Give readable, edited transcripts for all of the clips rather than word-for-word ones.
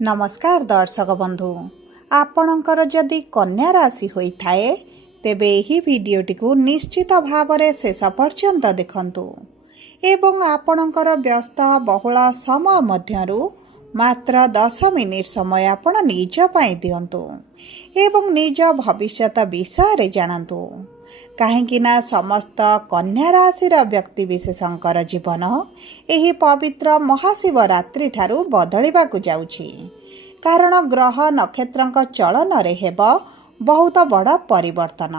नमस्कार दर्शक बंधु, आपणकर जदि कन्या राशि होइथाए तेबे एही भिडियोटी को निश्चित भाव में शेष पर्यंत देखंतु एवं आपणकर व्यस्त बहुल समय मध्यरु मात्र 10 मिनिट समय आपण निज पाई दियंतु एवं निज भविष्यत विषय रे जानंतु कहीं समस्त कन्या राशि व्यक्ति विशेषकर जीवन एही पवित्र महाशिवरात्रि ठारू बदलिबाकु जाउछि। कारण ग्रह नक्षत्र चलन रे हेब बहुत बड़ परिवर्तन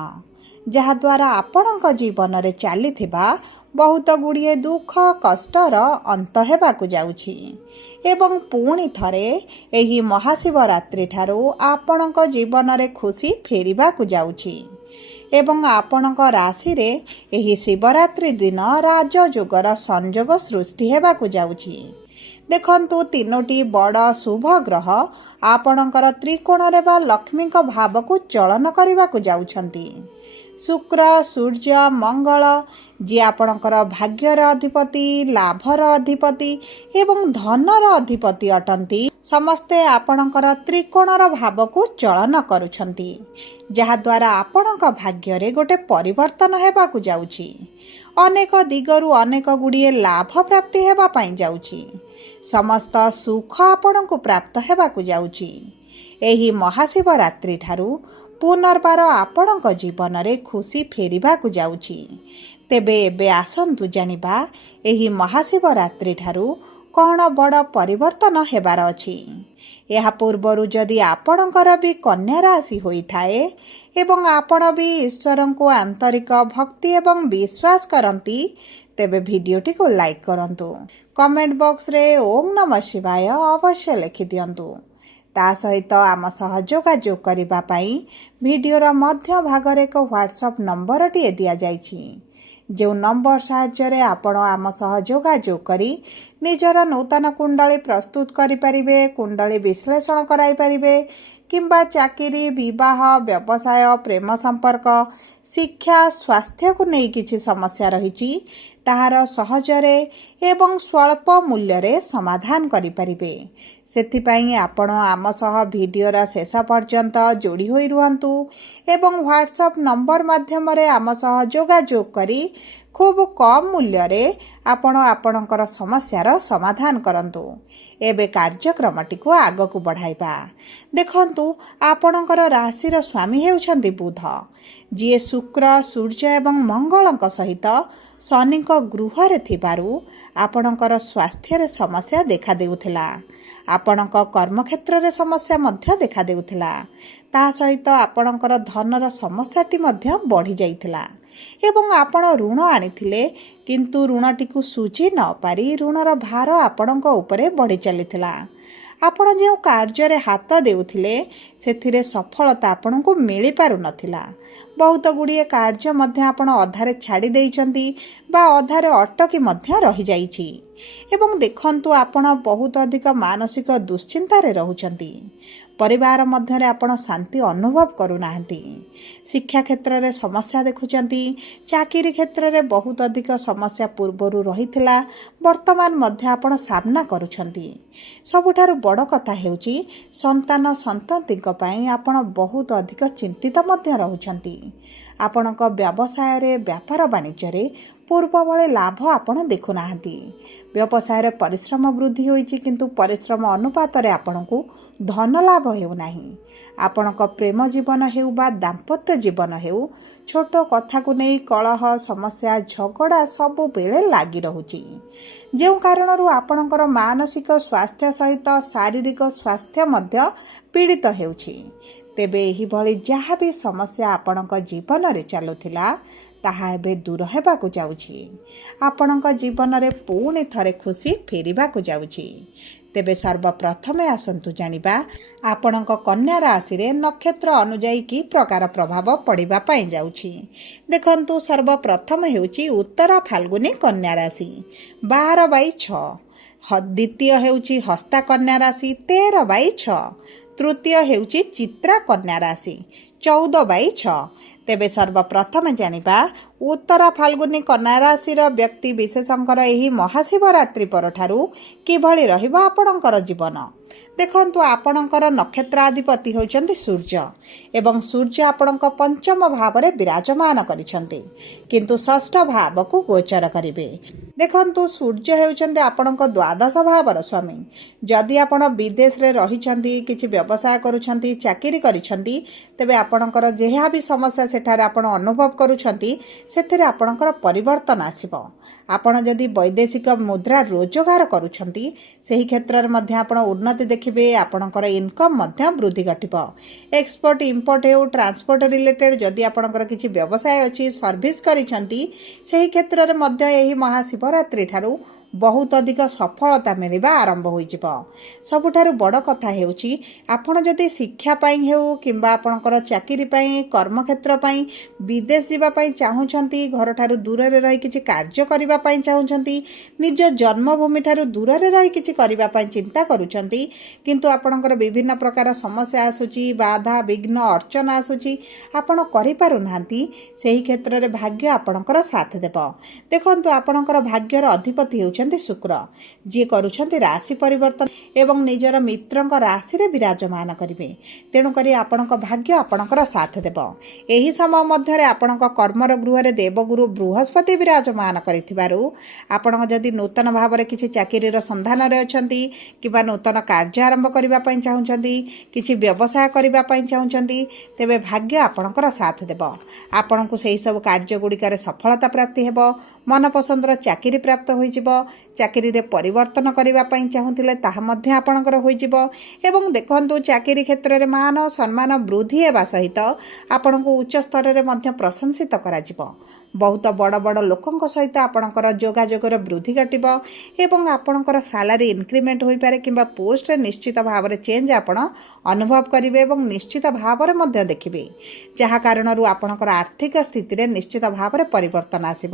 जहाद्वारा आपणक जीवन रे चलीथिबा बहुत गुड़िए दुख कष्टर अंत हेबाकु जाउछि एवं पुणी थरे एही महाशिवरात्रि ठारू आपणक जीवन रे खुशी फेरिबाकु जाउछि एवं आपणक राशि रे एही शिवरात्रि दिन राजयोगर संयोग सृष्टि हेबाकु जाउछि। देखंतु तीनोटी बड़ शुभ ग्रह आपणकर त्रिकोण रे बा लक्ष्मी भाव को चलन करने जाउछंती। शुक्र सूर्य मंगल जी आपणकर भाग्यर अधिपति लाभर अधिपति एवं धनर अधिपति अटंती समस्ते आपणकर त्रिकोणर भाव को चलन करुछंती जहाद्वारा आपणक भाग्य गोटे परिवर्तन हेबाकु जाउछि। अनेक दिगरु अनेक गुड़िए लाभ प्राप्ति हेबा पाई जाउछि। समस्त सुख आपणको प्राप्त हेबाकु जाउछि। एही महाशिवरात्रि ठारू पुनर्बार आपणक जीवन रे खुशी फेरिबाकु जाउछि। तेबे एबे आसंतु जानिबा एही महाशिवरात्रि ठारू कौन बड़ परिवर्तन हेबार अछि। यह पूर्वरु जदि आपणकर भी कन्या राशि होइथाए एवं आपण भी ईश्वर को आंतरिक भक्ति एवं विश्वास करंती तेबे भिडियोटी को लाइक करंतु, कमेंट बॉक्स रे ओम नमः शिवाय अवश्य लिखि दियंतु। ता सहित आम सह जोगाजोग करिबा पई भिडियोर मध्य भागरे एक व्हाट्सएप नंबर टी दिया जाइछि। जो नंबर साहाय्य आपण आम सह जोगाजोग करी निजर नूतन कुंडली प्रस्तुत करि परिबे, कुंडली विश्लेषण कराई परिबे किंबा चाकरी विवाह व्यवसाय प्रेम संपर्क शिक्षा स्वास्थ्य को नहीं किछि समस्या रहिछि ताहार सहजरे एवं स्वल्प मूल्य रे समाधान करि परिबे। सेथिपाई आपण आम सह भिडियोर शेष पर्यंत जोड़ी होई रुहंतु एवं व्हाट्सएप नंबर माध्यम रे आम सह जोगाजोग करी खूब कम मूल्य रे आपण आपणकर समस्यार समाधान करंतु। एबे कार्यक्रमटी को आग को बढ़ाइबा। देखंतु आपणकर राशिर स्वामी हेउछंती बुध जी शुक्र सूर्य एवं मंगलक सहित शनि गृह रे थिबारु आपणकर स्वास्थ्य रे समस्या देखा देउथिला। आपणक कर्मक्षेत्र रे समस्या मध्य देखा देउथिला। ता सहित आपणकर धनर समस्याटी मध्य बढ़ी जाइथिला एवं आपण ऋण आनिथिले किंतु ऋणटी को सुझी न पारी ऋणर भार आपणक उपरे बढ़ी चलिथिला। आपण जो कार्य रे हाथ देउथिले सेथिरे सफलता आपणको मिली पारु नथिला। बहुत गुड़िए कार्य मध्य आपण अधारे छाड़ी देइचंती बा अधारे अटकी मध्य रही जाइछि एवं देखंतु आपण बहुत अधिक मानसिक दुश्चिंता रे रहुचंती। परिवार मध्य आपण शांति अनुभव करूनाहंती। शिक्षा क्षेत्र रे समस्या देखुचंती। चाकरी क्षेत्र रे बहुत अधिक समस्या पूर्वरु रहिथिला वर्तमान मध्य आपण सामना करूचंती। सबुठारु बड़ कथा हेउची संतान संततिक पई आपण बहुत अधिक चिंतित मध्य रहुचंती। आपणक व्यवसाय रे व्यापार वाणिज्य रे पूर्व भले लाभ आपण देखुनाहंती। व्यवसाय रे परिश्रम वृद्धि होईची किंतु परिश्रम अनुपात रे आपणकु धन लाभ हेउ नाही। आपणक प्रेम जीवन हेउ बा दाम्पत्य जीवन हेउ छोट कथा को नहीं कलह समस्या झगड़ा सबु बेले लागी रहुची जो कारणरू आपणकर मानसिक स्वास्थ्य सहित शारीरिक स्वास्थ्य मध्य पीड़ित हेउची। तेबे एही भली जहाँ भी समस्या आपणक जीवन रे चलुथिला ताहा एबे दूर हेबाकु जाउछि। आपणक जीवन रे पुणी थरे खुशी फेरिबाकु जाउछि। तेबे सर्वप्रथमे आसंतु जानिबा आपणक कन्या राशि रे नक्षत्र अनुଯାयी की प्रकार प्रभाव पड़िबा पाई जाउछि। देखंतु सर्वप्रथम हेउछि उत्तरा फाल्गुनी कन्या राशि 12/6, द्वितीय हेउछि हस्ता कन्या राशि 13/6, तृतीय हेउछि चित्रा कन्या राशि 14/6। तेबे सर्वप्रथम जानिबा उत्तरा फाल्गुनी कन्या राशि व्यक्ति विशेषकर एही महाशिवरात्रि परठारु किभଳି रहिबा आपणकर जीवन। ଦେଖନ୍ତୁ ଆପଣଙ୍କର ନକ୍ଷତ୍ରାଧିପତି ହେଉଛନ୍ତି ସୂର୍ଯ୍ୟ ଏବଂ ସୂର୍ଯ୍ୟ ଆପଣଙ୍କ ପଞ୍ଚମ ଭାବରେ ବିରାଜମାନ କରିଛନ୍ତି କିନ୍ତୁ ଷଷ୍ଠ ଭାବକୁ ଗୋଚର କରିବେ। ଦେଖନ୍ତୁ ସୂର୍ଯ୍ୟ ହେଉଛନ୍ତି ଆପଣଙ୍କ ଦ୍ୱାଦଶ ଭାବର ସ୍ୱାମୀ। ଯଦି ଆପଣ ବିଦେଶରେ ରହିଛନ୍ତି, କିଛି ବ୍ୟବସାୟ କରୁଛନ୍ତି, ଚାକିରି କରିଛନ୍ତି, ତେବେ ଆପଣଙ୍କର ଯାହା ବି ସମସ୍ୟା ସେଠାରେ ଆପଣ ଅନୁଭବ କରୁଛନ୍ତି ସେଥିରେ ଆପଣଙ୍କର ପରିବର୍ତ୍ତନ ଆସିବ। ଆପଣ ଯଦି ବୈଦେଶିକ ମୁଦ୍ରା ରୋଜଗାର କରୁଛନ୍ତି ସେହି କ୍ଷେତ୍ରରେ ମଧ୍ୟ ଆପଣ ଉନ୍ନତି ଦେଖିବେ। ଆପଣଙ୍କର ଇନକମ୍ ମଧ୍ୟ ବୃଦ୍ଧି ଘଟିବ। ଏକ୍ସପୋର୍ଟ ଇମ୍ପୋର୍ଟ ହେଉ, ଟ୍ରାନ୍ସପୋର୍ଟ ରିଲେଟେଡ୍ ଯଦି ଆପଣଙ୍କର କିଛି ବ୍ୟବସାୟ ଅଛି, ସର୍ଭିସ୍ କରିଛନ୍ତି, ସେହି କ୍ଷେତ୍ରରେ ମଧ୍ୟ ଏହି ମହାଶିବରାତ୍ରି ଠାରୁ ବହୁତ ଅଧିକ ସଫଳତା ମିଳିବା ଆରମ୍ଭ ହୋଇଯିବ। ସବୁଠାରୁ ବଡ଼ କଥା ହେଉଛି ଆପଣ ଯଦି ଶିକ୍ଷା ପାଇଁ ହେଉ କିମ୍ବା ଆପଣଙ୍କର ଚାକିରି ପାଇଁ, କର୍ମକ୍ଷେତ୍ର ପାଇଁ ବିଦେଶ ଯିବା ପାଇଁ ଚାହୁଁଛନ୍ତି, ଘରଠାରୁ ଦୂରରେ ରହି କିଛି କାର୍ଯ୍ୟ କରିବା ପାଇଁ ଚାହୁଁଛନ୍ତି, ନିଜ ଜନ୍ମଭୂମି ଠାରୁ ଦୂରରେ ରହି କିଛି କରିବା ପାଇଁ ଚିନ୍ତା କରୁଛନ୍ତି, କିନ୍ତୁ ଆପଣଙ୍କର ବିଭିନ୍ନ ପ୍ରକାର ସମସ୍ୟା ଆସୁଛି, ବାଧା ବିଘ୍ନ ଅର୍ଚ୍ଚନା ଆସୁଛି, ଆପଣ କରିପାରୁନାହାନ୍ତି, ସେହି କ୍ଷେତ୍ରରେ ଭାଗ୍ୟ ଆପଣଙ୍କର ସାଥ ଦେବ। ଦେଖନ୍ତୁ ଆପଣଙ୍କର ଭାଗ୍ୟର ଅଧିପତି ହେଉଛନ୍ତି ଶୁକ୍ର, ଯିଏ କରୁଛନ୍ତି ରାଶି ପରିବର୍ତ୍ତନ ଏବଂ ନିଜର ମିତ୍ରଙ୍କ ରାଶିରେ ବିରାଜମାନ କରିବେ। ତେଣୁକରି ଆପଣଙ୍କ ଭାଗ୍ୟ ଆପଣଙ୍କର ସାଥ ଦେବ। ଏହି ସମୟ ମଧ୍ୟରେ ଆପଣଙ୍କ କର୍ମର ଗୃହରେ ଦେବଗୁରୁ ବୃହସ୍ପତି ବିରାଜମାନ କରିଥିବାରୁ ଆପଣଙ୍କ ଯଦି ନୂତନ ଭାବରେ କିଛି ଚାକିରିର ସନ୍ଧାନରେ ଅଛନ୍ତି କିମ୍ବା ନୂତନ କାର୍ଯ୍ୟ ଆରମ୍ଭ କରିବା ପାଇଁ ଚାହୁଁଛନ୍ତି, କିଛି ବ୍ୟବସାୟ କରିବା ପାଇଁ ଚାହୁଁଛନ୍ତି, ତେବେ ଭାଗ୍ୟ ଆପଣଙ୍କର ସାଥ ଦେବ। ଆପଣଙ୍କୁ ସେହିସବୁ କାର୍ଯ୍ୟଗୁଡ଼ିକରେ ସଫଳତା ପ୍ରାପ୍ତି ହେବ। ମନପସନ୍ଦର ଚାକିରି ପ୍ରାପ୍ତ ହୋଇଯିବ। ଚାକିରିରେ ପରିବର୍ତ୍ତନ କରିବା ପାଇଁ ଚାହୁଁଥିଲେ ତାହା ମଧ୍ୟ ଆପଣଙ୍କର ହୋଇଯିବ। ଏବଂ ଦେଖନ୍ତୁ ଚାକିରି କ୍ଷେତ୍ରରେ ମାନ ସମ୍ମାନ ବୃଦ୍ଧି ହେବା ସହିତ ଆପଣଙ୍କୁ ଉଚ୍ଚ ସ୍ତରରେ ମଧ୍ୟ ପ୍ରଶଂସିତ କରାଯିବ। ବହୁତ ବଡ଼ ବଡ଼ ଲୋକଙ୍କ ସହିତ ଆପଣଙ୍କର ଯୋଗାଯୋଗର ବୃଦ୍ଧି ଘଟିବ ଏବଂ ଆପଣଙ୍କର ସାଲାରୀ ଇନକ୍ରିମେଣ୍ଟ ହୋଇପାରେ କିମ୍ବା ପୋଷ୍ଟରେ ନିଶ୍ଚିତ ଭାବରେ ଚେଞ୍ଜ ଆପଣ ଅନୁଭବ କରିବେ ଏବଂ ନିଶ୍ଚିତ ଭାବରେ ମଧ୍ୟ ଦେଖିବେ, ଯାହା କାରଣରୁ ଆପଣଙ୍କର ଆର୍ଥିକ ସ୍ଥିତିରେ ନିଶ୍ଚିତ ଭାବରେ ପରିବର୍ତ୍ତନ ଆସିବ।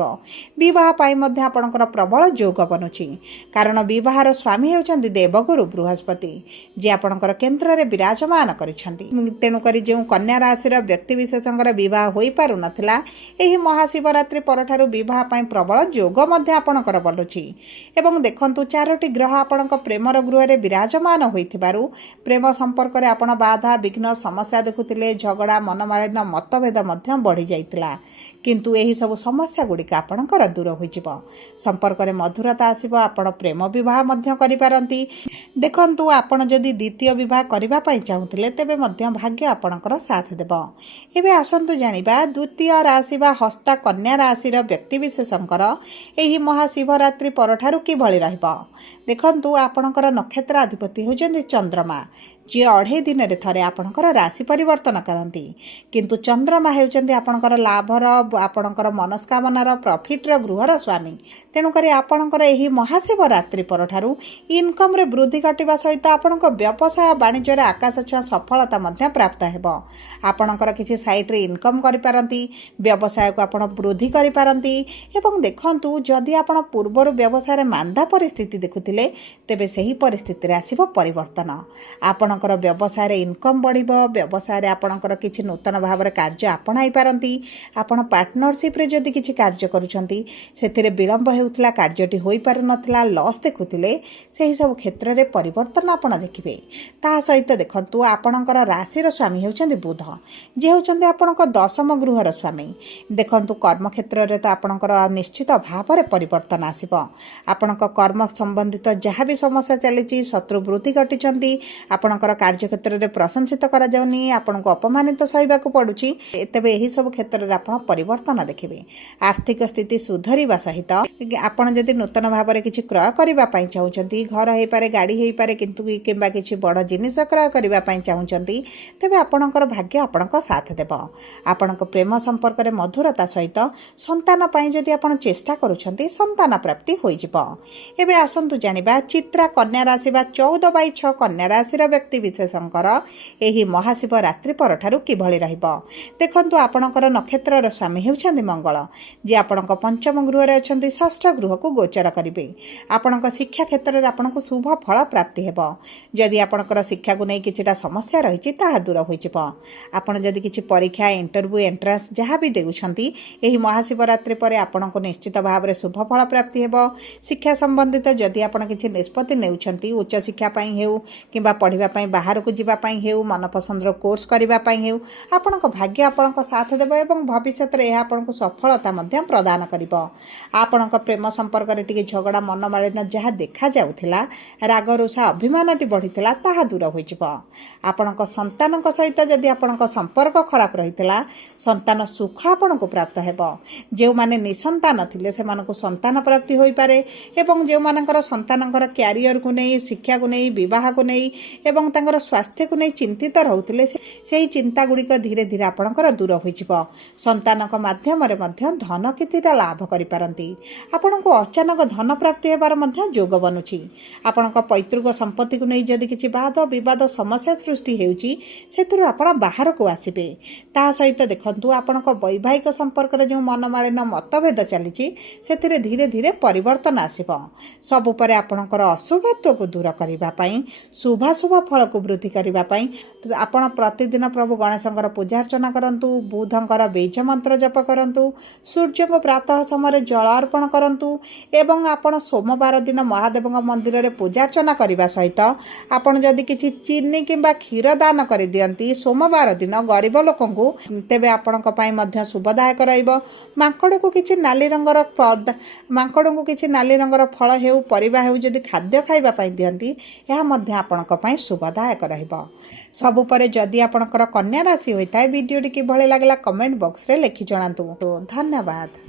ବିବାହ ପାଇଁ ମଧ୍ୟ ଆପଣଙ୍କର ପ୍ରବଳ ଯୋଗ ବନୁଛି, କାରଣ ବିବାହର ସ୍ୱାମୀ ହେଉଛନ୍ତି ଦେବଗୁରୁ ବୃହସ୍ପତି, ଯିଏ ଆପଣଙ୍କର କେନ୍ଦ୍ରରେ ବିରାଜମାନ କରିଛନ୍ତି। ତେଣୁକରି ଯେଉଁ କନ୍ୟା ରାଶିର ବ୍ୟକ୍ତିବିଶେଷଙ୍କର ବିବାହ ହୋଇପାରୁନଥିଲା, ଏହି ମହାଶିବରାତ୍ରି ପରଠାରୁ ବିବାହ ପାଇଁ ପ୍ରବଳ ଯୋଗ ମଧ୍ୟ ଆପଣଙ୍କର ବନୁଛି। ଏବଂ ଦେଖନ୍ତୁ 4ଟି ଗ୍ରହ ଆପଣଙ୍କ ପ୍ରେମର ଗୃହରେ ବିରାଜମାନ ହୋଇଥିବାରୁ ପ୍ରେମ ସମ୍ପର୍କରେ ଆପଣ ବାଧା ବିଘ୍ନ ସମସ୍ୟା ଦେଖୁଥିଲେ, ଝଗଡ଼ା, ମନମାଳିନ୍ୟ, ମତଭେଦ ମଧ୍ୟ ବଢ଼ିଯାଇଥିଲା, କିନ୍ତୁ ଏହିସବୁ ସମସ୍ୟା ଗୁଡ଼ିକ ଆପଣଙ୍କର ଦୂର ହୋଇଯିବ। ସମ୍ପର୍କରେ ମଧୁରତା ଆସିବ। ଆପଣ ପ୍ରେମ ବିବାହ ମଧ୍ୟ କରିପାରନ୍ତି। ଦେଖନ୍ତୁ ଆପଣ ଯଦି ଦ୍ୱିତୀୟ ବିବାହ କରିବା ପାଇଁ ଚାହୁଁଥିଲେ ତେବେ ମଧ୍ୟ ଭାଗ୍ୟ ଆପଣଙ୍କର ସାଥ ଦେବ। ଏବେ ଆସନ୍ତୁ ଜାଣିବା ଦ୍ୱିତୀୟ ରାଶି ବା ହସ୍ତା କନ୍ୟା ରାଶିର ବ୍ୟକ୍ତିବିଶେଷଙ୍କର ଏହି ମହାଶିବରାତ୍ରି ପରଠାରୁ କିଭଳି ରହିବ। ଦେଖନ୍ତୁ ଆପଣଙ୍କର ନକ୍ଷତ୍ରାଧିପତି ହେଉଛନ୍ତି ଚନ୍ଦ୍ରମା, ଯିଏ 2.5 ଦିନରେ ଥରେ ଆପଣଙ୍କର ରାଶି ପରିବର୍ତ୍ତନ କରନ୍ତି, କିନ୍ତୁ ଚନ୍ଦ୍ରମା ହେଉଛନ୍ତି ଆପଣଙ୍କର ଲାଭର, ଆପଣଙ୍କର ମନସ୍କାମନାର, ପ୍ରଫିଟ୍ର ଗୃହର ସ୍ୱାମୀ। ତେଣୁକରି ଆପଣଙ୍କର ଏହି ମହାଶିବରାତ୍ରି ପରଠାରୁ ଇନକମ୍ରେ ବୃଦ୍ଧି ଘଟିବା ସହିତ ଆପଣଙ୍କ ବ୍ୟବସାୟ ବାଣିଜ୍ୟରେ ଆକାଶଛୁଆଁ ସଫଳତା ମଧ୍ୟ ପ୍ରାପ୍ତ ହେବ। ଆପଣଙ୍କର କିଛି ସାଇଟ୍ରେ ଇନକମ୍ କରିପାରନ୍ତି, ବ୍ୟବସାୟକୁ ଆପଣ ବୃଦ୍ଧି କରିପାରନ୍ତି। ଏବଂ ଦେଖନ୍ତୁ ଯଦି ଆପଣ ପୂର୍ବରୁ ବ୍ୟବସାୟରେ ମାନ୍ଦା ପରିସ୍ଥିତି ଦେଖୁଥିଲେ ତେବେ ସେହି ପରିସ୍ଥିତିରେ ଆସିବ ପରିବର୍ତ୍ତନ। ଆପଣଙ୍କର ବ୍ୟବସାୟରେ ଇନକମ୍ ବଢ଼ିବ। ବ୍ୟବସାୟରେ ଆପଣଙ୍କର କିଛି ନୂତନ ଭାବରେ କାର୍ଯ୍ୟ ଆପଣାଇ ପାରନ୍ତି। ଆପଣ ପାର୍ଟନରସିପ୍ରେ ଯଦି କିଛି କାର୍ଯ୍ୟ କରୁଛନ୍ତି, ସେଥିରେ ବିଳମ୍ବ ହେଉଥିଲା, କାର୍ଯ୍ୟଟି ହୋଇପାରୁନଥିଲା, ଲସ୍ ଦେଖୁଥିଲେ, ସେହିସବୁ କ୍ଷେତ୍ରରେ ପରିବର୍ତ୍ତନ ଆପଣ ଦେଖିବେ। ତାହା ସହିତ ଦେଖନ୍ତୁ ଆପଣଙ୍କର ରାଶିର ସ୍ୱାମୀ ହେଉଛନ୍ତି ବୁଧ, ଯିଏ ହେଉଛନ୍ତି ଆପଣଙ୍କ 10ମ ଗୃହର ସ୍ୱାମୀ। ଦେଖନ୍ତୁ କର୍ମକ୍ଷେତ୍ରରେ ତ ଆପଣଙ୍କର ନିଶ୍ଚିତ ଭାବରେ ପରିବର୍ତ୍ତନ ଆସିବ। ଆପଣଙ୍କ କର୍ମ ସମ୍ବନ୍ଧିତ ଯାହା ବି ସମସ୍ୟା ଚାଲିଛି, ଶତ୍ରୁ ବୃଦ୍ଧି ଘଟିଛନ୍ତି, ଆପଣଙ୍କର କାର୍ଯ୍ୟକ୍ଷେତ୍ରରେ ପ୍ରଶଂସିତ କରାଯାଉନି, ଆପଣଙ୍କୁ ଅପମାନିତ ସହିବାକୁ ପଡ଼ୁଛି, ତେବେ ଏହିସବୁ କ୍ଷେତ୍ରରେ ଆପଣ ପରିବର୍ତ୍ତନ ଦେଖିବେ। ଆର୍ଥିକ ସ୍ଥିତି ସୁଧରିବା ସହିତ ଆପଣ ଯଦି ନୂତନ ଭାବରେ କିଛି କ୍ରୟ କରିବା ପାଇଁ ଚାହୁଁଛନ୍ତି, ଘର ହୋଇପାରେ, ଗାଡ଼ି ହୋଇପାରେ, କିନ୍ତୁ କିମ୍ବା କିଛି ବଡ଼ ଜିନିଷ କ୍ରୟ କରିବା ପାଇଁ ଚାହୁଁଛନ୍ତି, ତେବେ ଆପଣଙ୍କର ଭାଗ୍ୟ ଆପଣଙ୍କ ସାଥ ଦେବ। ଆପଣଙ୍କ ପ୍ରେମ ସମ୍ପର୍କରେ ମଧୁରତା ସହିତ ସନ୍ତାନ ପାଇଁ ଯଦି ଆପଣ ଚେଷ୍ଟା କରୁଛନ୍ତି, ସନ୍ତାନ ପ୍ରାପ୍ତି ହୋଇଯିବ। ଏବେ ଆସନ୍ତୁ ଜାଣିବା ଚିତ୍ରା କନ୍ୟା ରାଶି ବା 14/6 କନ୍ୟା ରାଶିର ବ୍ୟକ୍ତି ବ୍ୟକ୍ତିବିଶେଷଙ୍କର ଏହି ମହାଶିବରାତ୍ରି ପରଠାରୁ କିଭଳି ରହିବ। ଦେଖନ୍ତୁ, ଆପଣଙ୍କର ନକ୍ଷତ୍ରର ସ୍ୱାମୀ ହେଉଛନ୍ତି ମଙ୍ଗଳ, ଯିଏ ଆପଣଙ୍କ ପଞ୍ଚମ ଗୃହରେ ଅଛନ୍ତି। ଷଷ୍ଠ ଗୃହକୁ ଗୋଚର କରିବେ। ଆପଣଙ୍କ ଶିକ୍ଷା କ୍ଷେତ୍ରରେ ଆପଣଙ୍କୁ ଶୁଭ ଫଳ ପ୍ରାପ୍ତି ହେବ। ଯଦି ଆପଣଙ୍କର ଶିକ୍ଷାକୁ ନେଇ କିଛିଟା ସମସ୍ୟା ରହିଛି ତାହା ଦୂର ହୋଇଯିବ। ଆପଣ ଯଦି କିଛି ପରୀକ୍ଷା, ଇଣ୍ଟରଭ୍ୟୁ, ଏଣ୍ଟ୍ରାନ୍ସ ଯାହା ବି ଦେଉଛନ୍ତି, ଏହି ମହାଶିବରାତ୍ରି ପରେ ଆପଣଙ୍କୁ ନିଶ୍ଚିତ ଭାବରେ ଶୁଭ ଫଳ ପ୍ରାପ୍ତି ହେବ। ଶିକ୍ଷା ସମ୍ବନ୍ଧିତ ଯଦି ଆପଣ କିଛି ନିଷ୍ପତ୍ତି ନେଉଛନ୍ତି, ଉଚ୍ଚଶିକ୍ଷା ପାଇଁ ହେଉ କିମ୍ବା ପଢ଼ିବା ପାଇଁ ବାହାରକୁ ଯିବା ପାଇଁ ହେଉ, ମନପସନ୍ଦର କୋର୍ସ କରିବା ପାଇଁ ହେଉ, ଆପଣଙ୍କ ଭାଗ୍ୟ ଆପଣଙ୍କ ସାଥ ଦେବ ଏବଂ ଭବିଷ୍ୟତରେ ଏହା ଆପଣଙ୍କୁ ସଫଳତା ମଧ୍ୟ ପ୍ରଦାନ କରିବ। ଆପଣଙ୍କ ପ୍ରେମ ସମ୍ପର୍କରେ ଟିକେ ଝଗଡ଼ା, ମନମାଳିନ୍ୟ ଯାହା ଦେଖାଯାଉଥିଲା, ରାଗ, ରୁଷା, ଅଭିମାନଟି ବଢ଼ିଥିଲା, ତାହା ଦୂର ହୋଇଯିବ। ଆପଣଙ୍କ ସନ୍ତାନଙ୍କ ସହିତ ଯଦି ଆପଣଙ୍କ ସମ୍ପର୍କ ଖରାପ ରହିଥିଲା, ସନ୍ତାନ ସୁଖ ଆପଣଙ୍କୁ ପ୍ରାପ୍ତ ହେବ। ଯେଉଁମାନେ ନିଃସନ୍ତାନ ଥିଲେ ସେମାନଙ୍କୁ ସନ୍ତାନ ପ୍ରାପ୍ତି ହୋଇପାରେ ଏବଂ ଯେଉଁମାନଙ୍କର ସନ୍ତାନଙ୍କର କ୍ୟାରିୟରକୁ ନେଇ, ଶିକ୍ଷାକୁ ନେଇ, ବିବାହକୁ ନେଇ ଏବଂ ତାଙ୍କର ସ୍ୱାସ୍ଥ୍ୟକୁ ନେଇ ଚିନ୍ତିତ ରହୁଥିଲେ, ସେହି ଚିନ୍ତାଗୁଡ଼ିକ ଧୀରେ ଧୀରେ ଆପଣଙ୍କର ଦୂର ହୋଇଯିବ। ସନ୍ତାନଙ୍କ ମାଧ୍ୟମରେ ମଧ୍ୟ ଧନ କିଛିଟା ଲାଭ କରିପାରନ୍ତି। ଆପଣଙ୍କୁ ଅଚାନକ ଧନ ପ୍ରାପ୍ତି ହେବାର ମଧ୍ୟ ଯୋଗ ବନୁଛି। ଆପଣଙ୍କ ପୈତୃକ ସମ୍ପତ୍ତିକୁ ନେଇ ଯଦି କିଛି ବାଦ ବିବାଦ ସମସ୍ୟା ସୃଷ୍ଟି ହେଉଛି, ସେଥିରୁ ଆପଣ ବାହାରକୁ ଆସିବେ। ତା ସହିତ ଦେଖନ୍ତୁ, ଆପଣଙ୍କ ବୈବାହିକ ସମ୍ପର୍କରେ ଯେଉଁ ମନମାଳିନ୍ୟ, ମତଭେଦ ଚାଲିଛି, ସେଥିରେ ଧୀରେ ଧୀରେ ପରିବର୍ତ୍ତନ ଆସିବ। ସବୁ ପରେ ଆପଣଙ୍କର ଅଶୁଭତ୍ୱକୁ ଦୂର କରିବା ପାଇଁ, ଶୁଭାଶୁଭ ଫଳକୁ ବୃଦ୍ଧି କରିବା ପାଇଁ ଆପଣ ପ୍ରତିଦିନ ପ୍ରଭୁ ଗଣେଶଙ୍କର ପୂଜାର୍ଚ୍ଚନା କରନ୍ତୁ, ବୁଧଙ୍କର ବୀଜ ମନ୍ତ୍ର ଜପ କରନ୍ତୁ, ସୂର୍ଯ୍ୟଙ୍କୁ ପ୍ରାତଃ ସମୟରେ ଜଳ ଅର୍ପଣ କରନ୍ତୁ ଏବଂ ଆପଣ ସୋମବାର ଦିନ ମହାଦେବଙ୍କ ମନ୍ଦିରରେ ପୂଜାର୍ଚ୍ଚନା କରିବା ସହିତ ଆପଣ ଯଦି କିଛି ଚିନି କିମ୍ବା କ୍ଷୀର ଦାନ କରିଦିଅନ୍ତି ସୋମବାର ଦିନ ଗରିବ ଲୋକଙ୍କୁ, ତେବେ ଆପଣଙ୍କ ପାଇଁ ମଧ୍ୟ ଶୁଭଦାୟକ ରହିବ। ମାଙ୍କଡ଼ଙ୍କୁ କିଛି ନାଲି ରଙ୍ଗର ଫଳ ହେଉ, ପରିବା ହେଉ ଯଦି ଖାଦ୍ୟ ଖାଇବା ପାଇଁ ଦିଅନ୍ତି, ଏହା ମଧ୍ୟ ଆପଣଙ୍କ ପାଇଁ ଶୁଭଦାୟକ ରହିବ। ସବୁ ପରେ ଯଦି ଆପଣଙ୍କର କନ୍ୟା ରାଶି ହୋଇଥାଏ, ଭିଡ଼ିଓଟି କିଭଳି ଲାଗିଲା କମେଣ୍ଟ ବକ୍ସରେ ଲେଖି ଜଣାନ୍ତୁ। ଧନ୍ୟବାଦ।